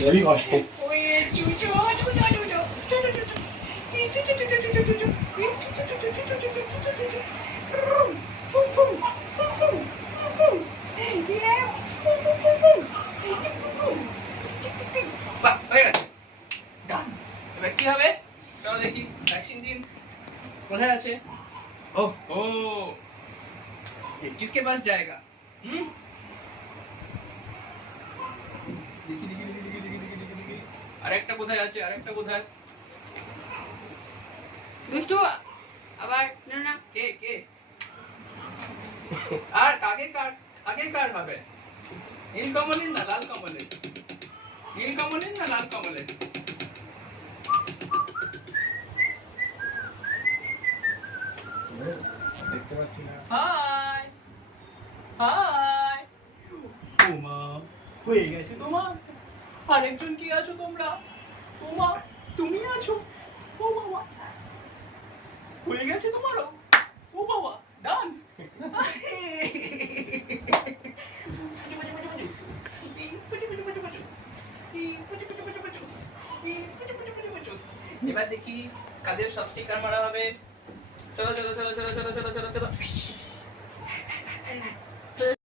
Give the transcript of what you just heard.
Heavy কষ্ট। বাহ, হয়ে গেছে। Done. এবার কি হবে চলো দেখি ভ্যাকসিন দিন কোথায় আছে। ओह ओ ये किसके पास जाएगा? দেখি দেখি দেখি দেখি দেখি দেখি দেখি দেখি আরেকটা কোথায় আছে আরেকটা কোথায় দুষ্টু আবার না না কে কে আর আগে কার হবে নীল কমলের না লাল কমলের নীল কমলের না লাল কমলের দেখতে পাচ্ছি না। হাই হাই ওমা হয়ে গেছে তোমার আরেকজন কি আছো তোমরা ওমা তুমি আছো ও বাবা হয়ে গেছে তোমারও ও বাবা ডান এবার দেখি কাদের সব স্টিকার মারা হবে চলো চলো চলো চলো চলো চলো চলো চলো